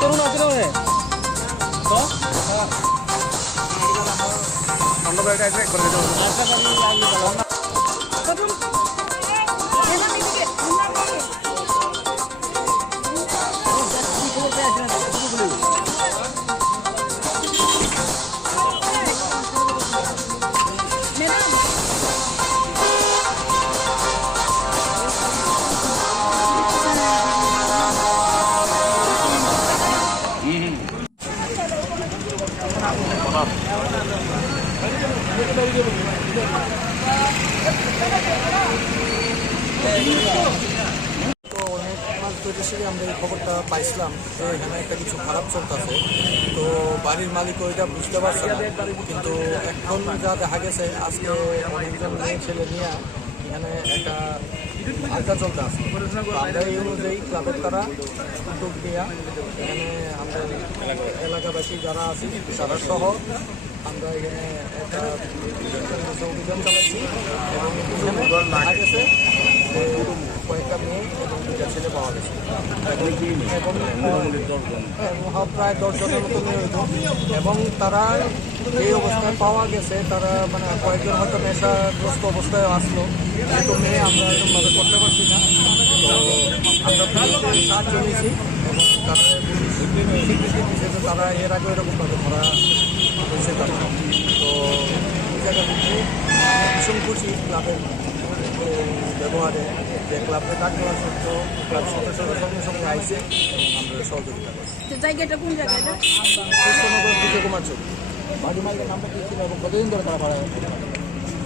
তরুণ আছে তো অনেক মাস ধরে আমরা এই খবরটা পাইছিলাম যে এখানে একটা কিছু খারাপ চলতেছে। তো বাড়ির মালিক ওইটা বুঝতে পারছে না, কিন্তু এখন যা দেখা গেছে আজকে অনেকজন মেয়ে ছেলে নিয়ে এখানে একটা আড্ডা চলতে আছে। আমরা এই অনুযায়ী ক্লাবের তারা উদ্যোগ নেওয়া এখানে আমরা এলাকাবাসী যারা আছি তারা সহ আমরা এখানে একটা অভিযান চালাচ্ছি এবং দেখা গেছে কয়েকটা মেয়ে এবং দুটা ছেলে পাওয়া গেছে এবং প্রায় 10 জনের মতো মেয়ে হইত এবং তারা এই অবস্থায় পাওয়া গেছে তারা মানে কয়েকজন হয়তো নেশাগ্রস্ত অবস্থায় আসলো, কিন্তু মেয়ে আমরা এরকমভাবে করতে পারছি না। তো আমরা পুলিশের সাহায্য নিয়েছি এবং তারা স্বীকৃতি দিয়েছে যে তারা এর আগে এরকমভাবে ধরা হয়েছে তারা। তো এই জায়গা থেকে ভীষণ খুশি ক্লাবের ব্যবহারে, যে ক্লাবকে ডাক দেওয়া সত্ত্বেও ক্লাব সদস্যরা সঙ্গে সঙ্গে আইসে এবং আমরা সহযোগিতা করছি। জায়গাটা কোন জায়গাটা? কৃষ্ণনগর বিজয় কুমার চৌক। বাড়ি মালিকের নামটা কি ছিল এবং কতদিন ধরে তারা ভাড়া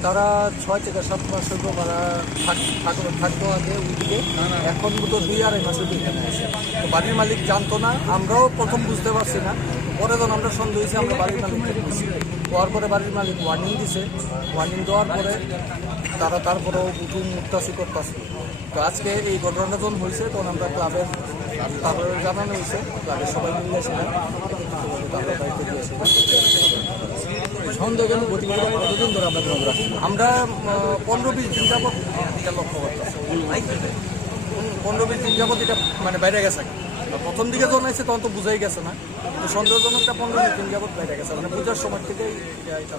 তারা 6 থেকে 7 মাস হইতো ভাড়া থাকতো আগে ওইদিকে, এখন তো 2-2.5 মাস হইতো এখানে আসে। তো বাড়ির মালিক জানতো না, আমরাও প্রথম বুঝতে পারছি না, পরে যখন আমরা সন্দেহ হয়েছি আমরা বাড়ির মালিককে বলছি। হওয়ার পরে বাড়ির মালিক ওয়ার্নিং দিছে, ওয়ার্নিং দেওয়ার পরে তারা তারপরেও উঠুন মুক্তাসি করতেছে। তো আজকে এই ঘটনাটা যখন হয়েছে তখন আমরা ক্লাবের তারপরে জানানো হয়েছে, ক্লাবের সবাই মিলেছিলাম, তারা দায়িত্ব দিয়েছিলাম। সন্দেহজনক গতিবিধি কতদিন ধরে আপনাদের নজর আসছে? আমরা 15-20 দিন যাবত এটা লক্ষ্য করতেছি। 15-20 দিন যাবত এটা মানে বাইরে গেছে। প্রথম দিকে যখন আসছে তখন তো বুঝাই গেছে না, কিন্তু সন্দেহজনকটা 15-20 দিন যাবত বাইরে গেছে, মানে পূজার সময় থেকেই এটা